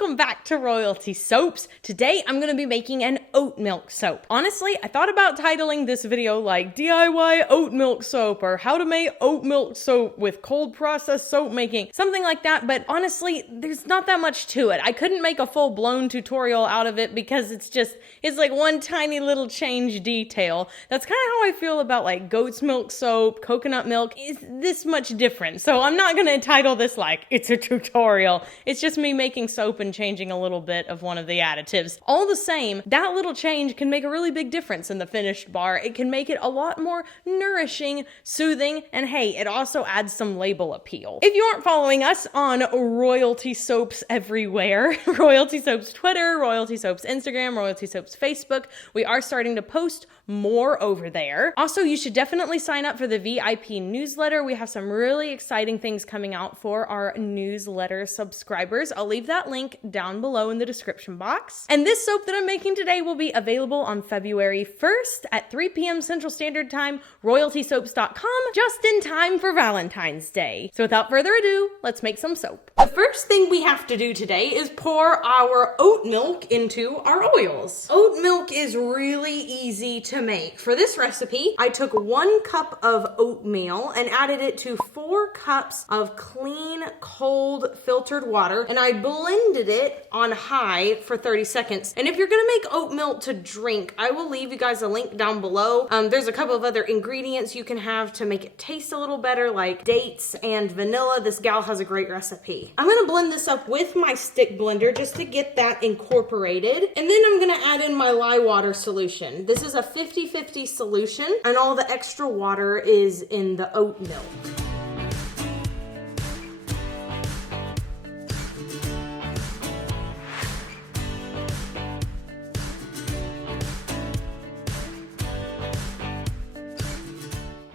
welcome back to Royalty Soaps. Today I'm going to be making an oat milk soap. Honestly, I thought about titling this video like DIY oat milk soap or how to make oat milk soap with cold process soap making, something like that, but honestly, there's not that much to it. I couldn't make a full-blown tutorial out of it because it's like one tiny little change detail. That's kind of how I feel about like goat's milk soap, coconut milk. Is this much different? So I'm not going to title this like it's a tutorial. It's just me making soap and changing a little bit of one of the additives. All the same, that little change can make a really big difference in the finished bar. It can make it a lot more nourishing, soothing, and hey, it also adds some label appeal. If you aren't following us on Royalty Soaps everywhere, Royalty Soaps Twitter, Royalty Soaps Instagram, Royalty Soaps Facebook, we are starting to post more over there. Also, you should definitely sign up for the VIP newsletter. We have some really exciting things coming out for our newsletter subscribers. I'll leave that link down below in the description box. And this soap that I'm making today will be available on February 1st at 3 p.m. Central Standard Time, royaltysoaps.com, just in time for Valentine's Day. So without further ado, let's make some soap. The first thing we have to do today is pour our oat milk into our oils. Oat milk is really easy to make. For this recipe, I took 1 cup of oatmeal and added it to 4 cups of clean, cold, filtered water, and I blended it on high for 30 seconds. And if you're gonna make oat milk to drink, I will leave you guys a link down below. There's a couple of other ingredients you can have to make it taste a little better, like dates and vanilla. This gal has a great recipe. I'm gonna blend this up with my stick blender just to get that incorporated, and then I'm gonna add in my lye water solution. This is a 50-50 solution, and all the extra water is in the oat milk.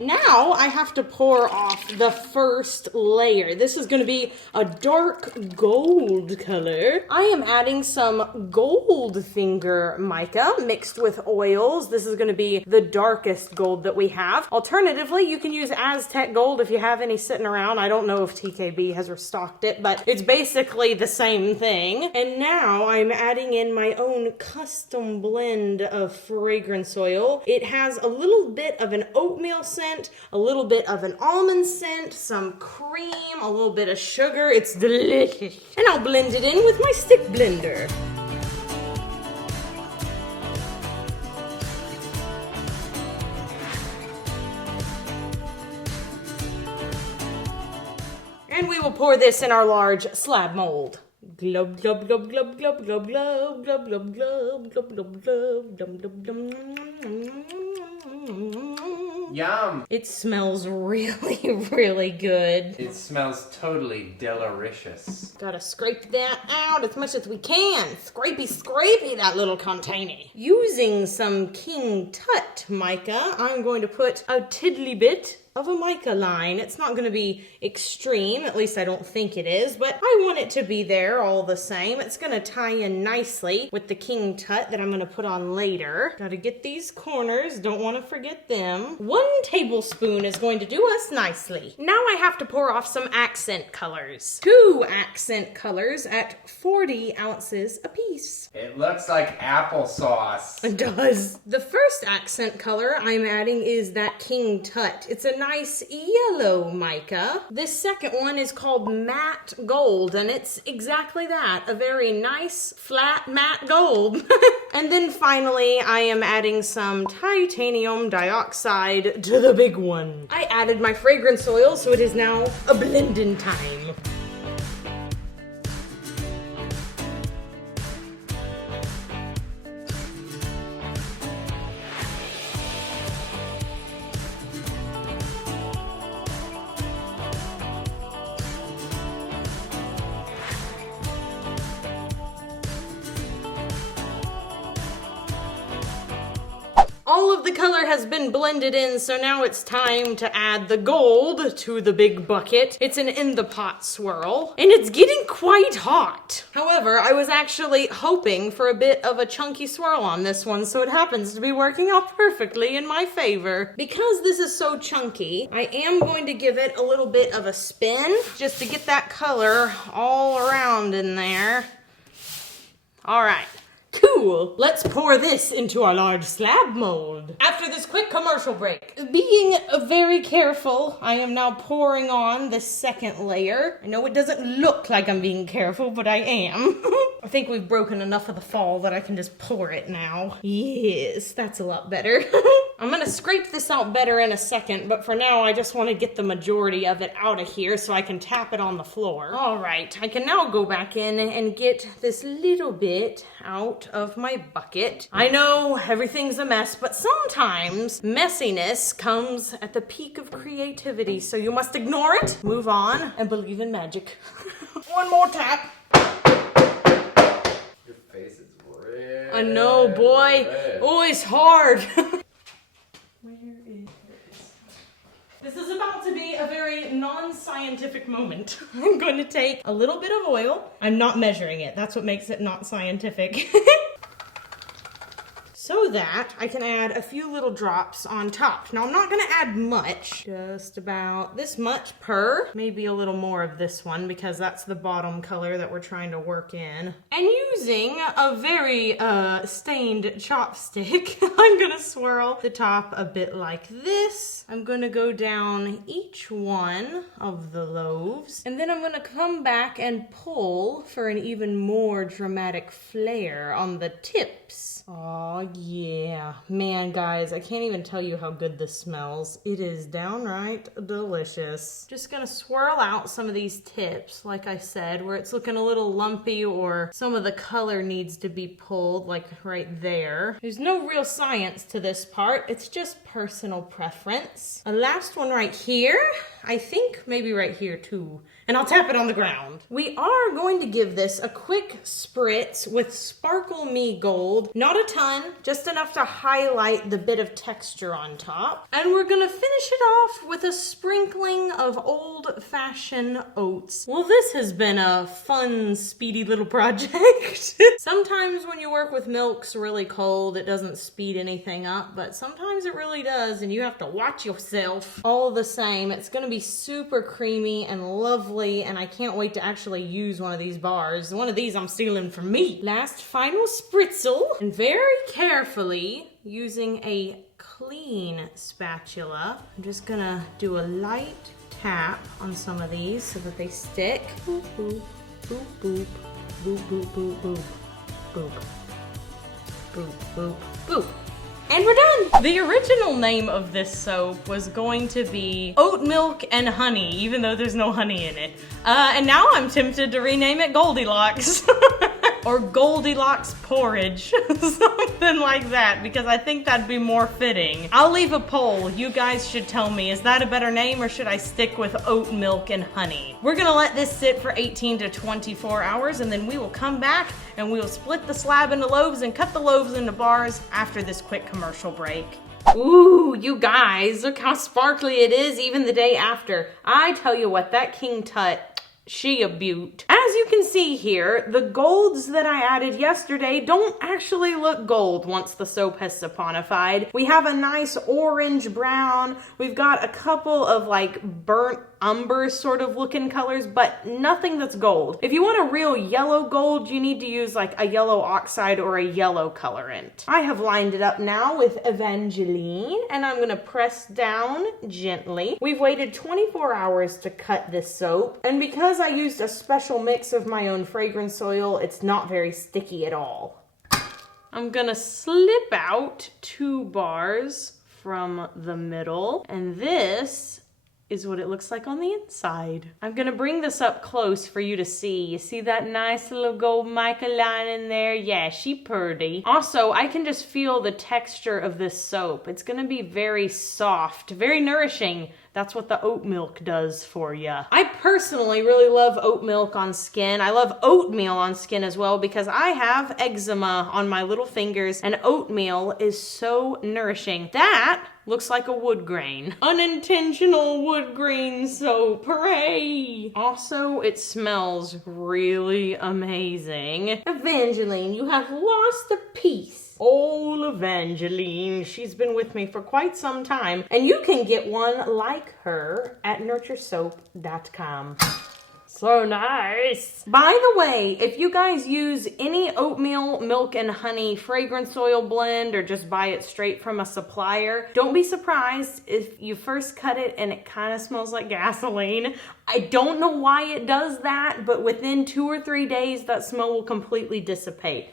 Now I have to pour off the first layer. This is going to be a dark gold color. I am adding some Goldfinger mica mixed with oils. This is going to be the darkest gold that we have. Alternatively, you can use Aztec gold if you have any sitting around. I don't know if TKB has restocked it, but it's basically the same thing. And now I'm adding in my own custom blend of fragrance oil. It has a little bit of an oatmeal scent, a little bit of an almond scent, some cream, a little bit of sugar. It's delicious. And I'll blend it in with my stick blender. And we will pour this in our large slab mold. Glub glub glub glub glub glub glub glub glub glub glub glub glub glub glub. Yum! It smells really, really good. It smells totally delicious. Gotta scrape that out as much as we can. Scrapey, scrapey that little container. Using some King Tut mica, I'm going to put a tiddly bit of a mica line. It's not going to be extreme, at least I don't think it is, but I want it to be there all the same. It's going to tie in nicely with the King Tut that I'm going to put on later. Got to get these corners, don't want to forget them. 1 tablespoon is going to do us nicely. Now I have to pour off some accent colors. 2 accent colors at 40 ounces apiece. It looks like applesauce. It does. The first accent color I'm adding is that King Tut. It's a nice yellow mica. This second one is called matte gold, and it's exactly that, a very nice flat matte gold. And then finally I am adding some titanium dioxide to the big one. I added my fragrance oil, so it is now a blending time. All of the color has been blended in, so now it's time to add the gold to the big bucket. It's an in the pot swirl, and it's getting quite hot. However, I was actually hoping for a bit of a chunky swirl on this one, so it happens to be working out perfectly in my favor. Because this is so chunky, I am going to give it a little bit of a spin just to get that color all around in there. All right. Cool. Let's pour this into our large slab mold. After this quick commercial break, being very careful, I am now pouring on the second layer. I know it doesn't look like I'm being careful, but I am. I think we've broken enough of the fall that I can just pour it now. Yes, that's a lot better. I'm gonna scrape this out better in a second, but for now I just want to get the majority of it out of here so I can tap it on the floor. All right, I can now go back in and get this little bit out of my bucket. I know everything's a mess, but sometimes messiness comes at the peak of creativity, so you must ignore it, move on, and believe in magic. One more tap. Your face is red. I know, boy. Red. Oh, it's hard. This is about to be a very non-scientific moment. I'm going to take a little bit of oil. I'm not measuring it. That's what makes it not scientific. So that I can add a few little drops on top. Now I'm not gonna add much, just about this much per, maybe a little more of this one because that's the bottom color that we're trying to work in. And using a very stained chopstick, I'm gonna swirl the top a bit like this. I'm gonna go down each one of the loaves, and then I'm gonna come back and pull for an even more dramatic flare on the tips. Oh yeah, man guys, I can't even tell you how good this smells. It is downright delicious. Just gonna swirl out some of these tips, like I said, where it's looking a little lumpy or some of the color needs to be pulled, like right there. There's no real science to this part, it's just personal preference. A last one right here, I think maybe right here too. And I'll tap it on the ground. We are going to give this a quick spritz with Sparkle Me Gold. Not a ton, just enough to highlight the bit of texture on top. And we're gonna finish it off with a sprinkling of old-fashioned oats. Well, this has been a fun, speedy little project. Sometimes when you work with milks really cold, it doesn't speed anything up, but sometimes it really does, and you have to watch yourself. All the same, it's gonna be super creamy and lovely, and I can't wait to actually use one of these bars. One of these I'm stealing from me. Last final spritzel, and very carefully, using a clean spatula, I'm just gonna do a light tap on some of these so that they stick. Boop, boop, boop, boop, boop, boop, boop, boop, boop, boop, boop, boop. And we're done! The original name of this soap was going to be Oat Milk and Honey, even though there's no honey in it. And now I'm tempted to rename it Goldilocks. Or Goldilocks Porridge, something like that, because I think that'd be more fitting. I'll leave a poll. You guys should tell me, is that a better name or should I stick with Oat Milk and Honey? We're gonna let this sit for 18 to 24 hours and then we will come back and we will split the slab into loaves and cut the loaves into bars after this quick commercial break. Ooh, you guys, look how sparkly it is even the day after. I tell you what, that King Tut, she a beaut. As you can see here, the golds that I added yesterday don't actually look gold once the soap has saponified. We have a nice orange brown. We've got a couple of like burnt umber sort of looking colors, but nothing that's gold. If you want a real yellow gold, you need to use like a yellow oxide or a yellow colorant. I have lined it up now with Evangeline, and I'm gonna press down gently. We've waited 24 hours to cut this soap, and because I used a special mix of my own fragrance oil, it's not very sticky at all. I'm gonna slip out 2 bars from the middle, and this is what it looks like on the inside. I'm gonna bring this up close for you to see. You see that nice little gold mica line in there? Yeah, she purty. Also, I can just feel the texture of this soap. It's gonna be very soft, very nourishing. That's what the oat milk does for you. I personally really love oat milk on skin. I love oatmeal on skin as well because I have eczema on my little fingers and oatmeal is so nourishing. That looks like a wood grain. Unintentional wood grain soap, hooray! Also, it smells really amazing. Evangeline, you have lost a piece. Oh, Evangeline, she's been with me for quite some time, and you can get one like her at nurturesoap.com. So nice. By the way, if you guys use any oatmeal, milk, and honey fragrance oil blend or just buy it straight from a supplier, don't be surprised if you first cut it and it kind of smells like gasoline. I don't know why it does that, but within 2 or 3 days, that smell will completely dissipate.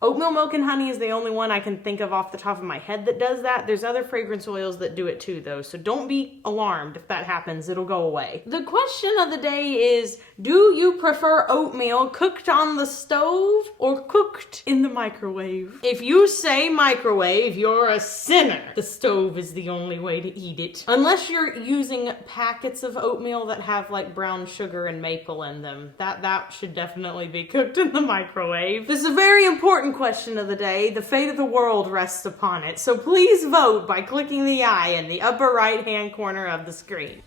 Oatmeal, milk, and honey is the only one I can think of off the top of my head that does that. There's other fragrance oils that do it too, though, so don't be alarmed if that happens. It'll go away. The question of the day is, do you prefer oatmeal cooked on the stove or cooked in the microwave? If you say microwave, you're a sinner. The stove is the only way to eat it. Unless you're using packets of oatmeal that have like brown sugar and maple in them. That should definitely be cooked in the microwave. This is a very important question of the day. The fate of the world rests upon it. So please vote by clicking the I in the upper right-hand corner of the screen.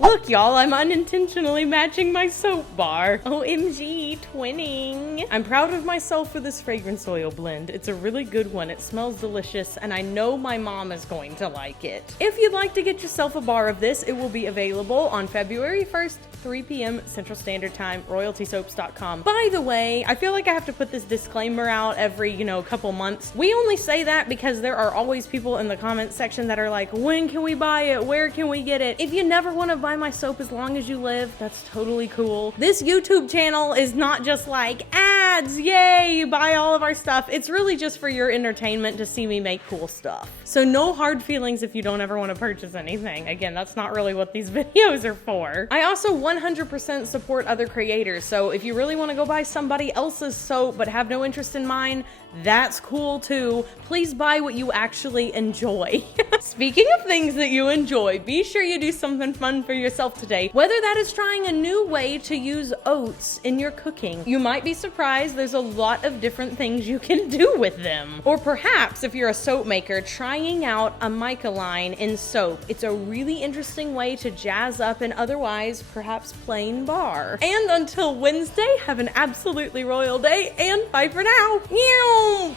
Look, y'all, I'm unintentionally matching my soap bar. OMG, twinning. I'm proud of myself for this fragrance oil blend. It's a really good one. It smells delicious, and I know my mom is going to like it. If you'd like to get yourself a bar of this, it will be available on February 1st, 3 p.m. Central Standard Time, royaltysoaps.com. By the way, I feel like I have to put this disclaimer out every, couple months. We only say that because there are always people in the comment section that are like, when can we buy it? Where can we get it? If you never want to buy my soap as long as you live, that's totally cool. This YouTube channel is not just like ads, yay, buy all of our stuff. It's really just for your entertainment to see me make cool stuff. So no hard feelings if you don't ever want to purchase anything. Again, that's not really what these videos are for. I also 100% support other creators, so if you really want to go buy somebody else's soap but have no interest in mine, that's cool too. Please buy what you actually enjoy. Speaking of things that you enjoy, be sure you do something fun for yourself today, whether that is trying a new way to use oats in your cooking. You might be surprised there's a lot of different things you can do with them. Or perhaps if you're a soap maker, trying out a mica line in soap. It's a really interesting way to jazz up an otherwise perhaps plain bar. And until Wednesday, have an absolutely royal day and bye for now. Meow.